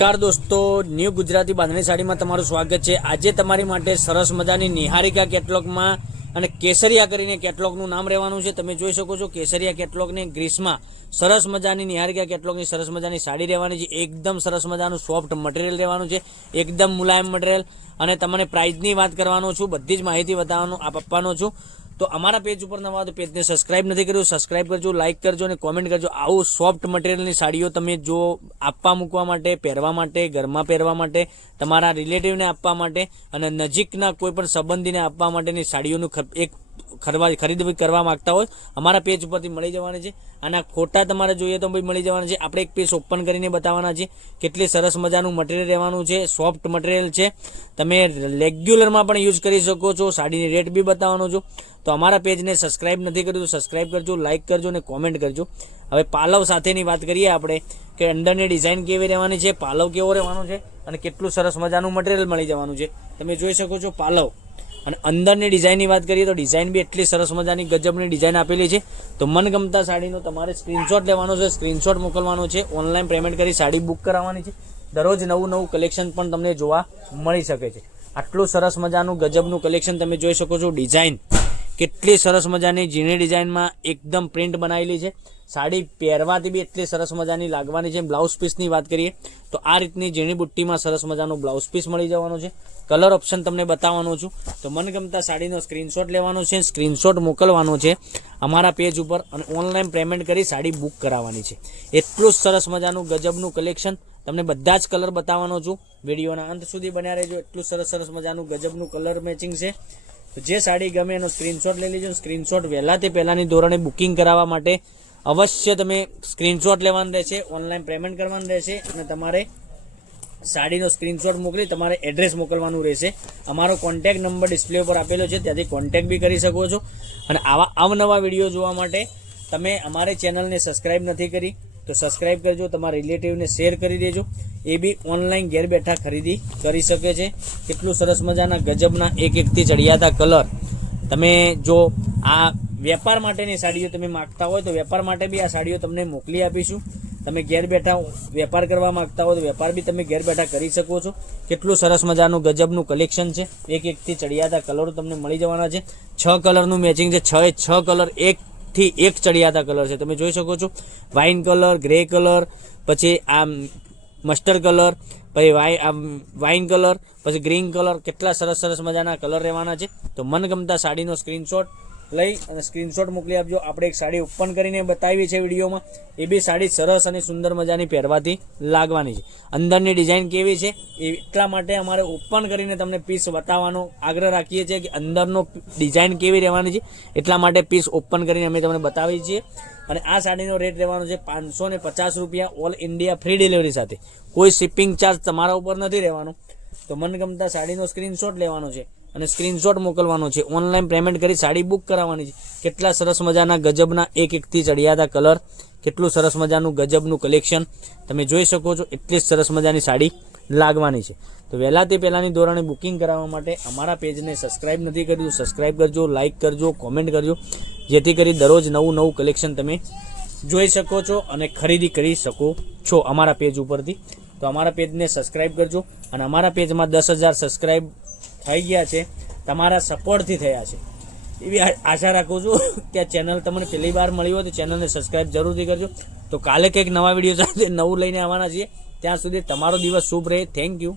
નમસ્કાર દોસ્તો, ન્યૂ ગુજરાતી બાંધણી સાડીમાં તમારું સ્વાગત છે। આજે તમારી માટે સરસ મજાની નિહારિકા કેટલોગમાં અને કેસરિયા કરીને કેટલોગનું નામ રહેવાનું છે। તમે જોઈ શકો છો કેસરિયા કેટલોગને ગ્રીસમાં સરસ મજાની નિહારિકા કેટલોગની સરસ મજાની સાડી રહેવાની છે। એકદમ સરસ મજાનું સોફ્ટ મટીરિયલ રહેવાનું છે, એકદમ મુલાયમ મટીરિયલ। અને તમને પ્રાઇસની વાત કરવાનો છું, બધી જ માહિતી આપવાનો છું। તો અમારા પેજ ઉપર નવા તો પેજને સબસ્ક્રાઇબ નથી કર્યું, સબસ્ક્રાઇબ કરજો, લાઇક કરજો અને કોમેન્ટ કરજો। આવું સોફ્ટ મટીરિયલની સાડીઓ તમે જો આપવા મૂકવા માટે, પહેરવા માટે, ઘરમાં પહેરવા માટે, તમારા રિલેટિવને આપવા માટે અને નજીકના કોઈ પણ સંબંધીને આપવા માટેની સાડીઓનું એક ખરીદી કરવા માંગતા હોય અમારા પેજ ઉપરથી મળી જવાની છે। આના ફોટા તમારે જોઈએ તો બી મળી જવાના છે। આપણે એક પેજ ઓપન કરીને બતાવવાના છે કેટલી સરસ મજાનું મટીરિયલ રહેવાનું છે, સોફ્ટ મટીરિયલ છે। તમે રેગ્યુલરમાં પણ યુઝ કરી શકો છો। સાડીની રેટ બી બતાવવાનો છું। તો અમારા પેજને સબસ્ક્રાઇબ નથી કર્યું તો સબસ્ક્રાઇબ કરજો, લાઇક કરજો અને કોમેન્ટ કરજો। હવે પાલવ સાથેની વાત કરીએ આપણે કે અંદરની ડિઝાઇન કેવી રહેવાની છે, પાલવ કેવો રહેવાનો છે અને કેટલું સરસ મજાનું મટીરિયલ મળી જવાનું છે। તમે જોઈ શકો છો પાલવ અને અંદરની ડિઝાઇનની વાત કરીએ તો ડિઝાઇન બી એટલી સરસ મજાની ગજબની ડિઝાઇન આપેલી છે। તો મનગમતા સાડીનો તમારે સ્ક્રીનશોટ લેવાનો છે, સ્ક્રીનશોટ મોકલવાનો છે, ઓનલાઈન પેમેન્ટ કરી સાડી બુક કરાવવાની છે। દરરોજ નવું કલેક્શન પણ તમને જોવા મળી શકે છે। આટલું સરસ મજાનું ગજબનું કલેક્શન તમે જોઈ શકો છો। ડિઝાઇન કેટલી સરસ મજાની ઝીણી ડિઝાઇનમાં એકદમ પ્રિન્ટ બનાવેલી છે। સાડી પહેરવાથી બી એટલી સરસ મજાની લાગવાની છે। બ્લાઉઝ પીસની વાત કરીએ તો આ રીતની ઝીણી બુટ્ટીમાં સરસ મજાનું બ્લાઉઝ પીસ મળી જવાનો છે। કલર ઓપ્શન તમને બતાવવાનો છું। તો મનગમતા સાડીનો સ્ક્રીનશોટ લેવાનો છે, સ્ક્રીનશોટ મોકલવાનો છે અમારા પેજ ઉપર અને ઓનલાઈન પેમેન્ટ કરી સાડી બુક કરાવવાની છે। એટલું સરસ મજાનું ગજબનું કલેક્શન તમને બધા જ કલર બતાવવાનો છું। વિડીયોના અંત સુધી બન્યા રહેજો। એટલું સરસ મજાનું ગજબનું કલર મેચિંગ છે। તો જે સાડી ગમે એનો સ્ક્રીનશોટ લઈ લેજો। સ્ક્રીનશોટ વહેલા તે પહેલાંની ધોરણે બુકિંગ કરાવવા માટે અવશ્ય તમે સ્ક્રીનશોટ લેવાનું રહેશે, ઓનલાઈન પેમેન્ટ કરવાનું રહેશે અને તમારે સાડીનો સ્ક્રીનશોટ મોકલી તમારે એડ્રેસ મોકલવાનું રહેશે। અમારો કોન્ટેક્ટ નંબર ડિસ્પ્લે ઉપર આપેલો છે, ત્યાંથી કોન્ટેક્ટ બી કરી શકો છો। અને આવા અવનવા વિડીયો જોવા માટે તમે અમારી ચેનલને સબસ્ક્રાઈબ નથી કરી તો સબસ્ક્રાઈબ કરજો, તમારા રિલેટિવને શેર કરી દેજો, એ બી ઓનલાઈન ઘેર બેઠા ખરીદી કરી શકે છે। કેટલું સરસ મજાના ગજબના એકથી ચડિયાતા કલર। તમે જો આ વેપાર માટેની સાડીઓ તમે માગતા હોય તો વેપાર માટે બી આ સાડીઓ તમને મોકલી આપીશું। તમે ઘેર બેઠા વેપાર કરવા માંગતા હોય તો વેપાર બી તમે ઘેર બેઠા કરી શકો છો। કેટલું સરસ મજાનું ગજબનું કલેક્શન છે। એકથી ચડિયાતા કલરો તમને મળી જવાના છે। 6 કલરનું મેચિંગ છે। 6 કલર એકથી એક ચડિયાતા કલર છે। તમે જોઈ શકો છો વાઇન કલર, ગ્રે કલર, પછી આ મસ્ટર્ડ કલર, પછી વાઇન કલર, પછી ગ્રીન કલર, કેટલા સરસ મજાના કલર રહેવાના છે। તો મનગમતા સાડીનો સ્ક્રીનશોટ લઈ અને સ્ક્રીનશોટ મોકલી આપજો। આપણે એક સાડી ઓપન કરીને બતાવી છે વિડીયોમાં, એ બી સાડી સરસ અને સુંદર મજાની પહેરવાથી લાગવાની છે। અંદરની ડિઝાઇન કેવી છે એટલા માટે અમારે ઓપન કરીને તમને પીસ બતાવવાનો આગ્રહ રાખીએ છીએ કે અંદરનો ડિઝાઇન કેવી રહેવાની છે, એટલા માટે પીસ ઓપન કરીને અમે તમને બતાવીએ છીએ। અને આ સાડીનો રેટ રહેવાનો છે 550 રૂપિયા, ઓલ ઇન્ડિયા ફ્રી ડિલિવરી સાથે। કોઈ શિપિંગ ચાર્જ તમારા ઉપર નથી રહેવાનો। તો મનગમતા સાડીનો સ્ક્રીનશોટ લેવાનો છે અને સ્ક્રીનશોટ મોકલવાનો છે, ઓનલાઈન પેમેન્ટ કરી સાડી બુક કરાવવાની છે। કેટલા સરસ મજાના ગજબના એકથી ચડિયાતા કલર, કેટલું સરસ મજાનું ગજબનું કલેક્શન તમે જોઈ શકો છો। એટલી સરસ મજાની સાડી લાગવાની છે। તો વહેલા તે પહેલાંની ધોરણે બુકિંગ કરાવવા માટે અમારા પેજને સબસ્ક્રાઇબ નથી કર્યું, સબસ્ક્રાઇબ કરજો, લાઇક કરજો, કોમેન્ટ કરજો, જેથી કરી દરરોજ નવું કલેક્શન તમે જોઈ શકો છો અને ખરીદી કરી શકો છો અમારા પેજ ઉપરથી। તો અમારા પેજને સબસ્ક્રાઇબ કરજો અને અમારા પેજમાં 10,000 સબસ્ક્રાઇબ થઈ ગયા છે, તમારા સપોર્ટથી થયા છે એવી આશા રાખું છું કે આ ચેનલ તમને પહેલી વાર મળી હોય તો ચેનલને સબસ્ક્રાઇબ જરૂરથી કરજો। તો કાલે કંઈક નવા વિડીયો સાથે નવું લઈને આવવાના છીએ। ત્યાં સુધી તમારો દિવસ શુભ રહે। Thank you.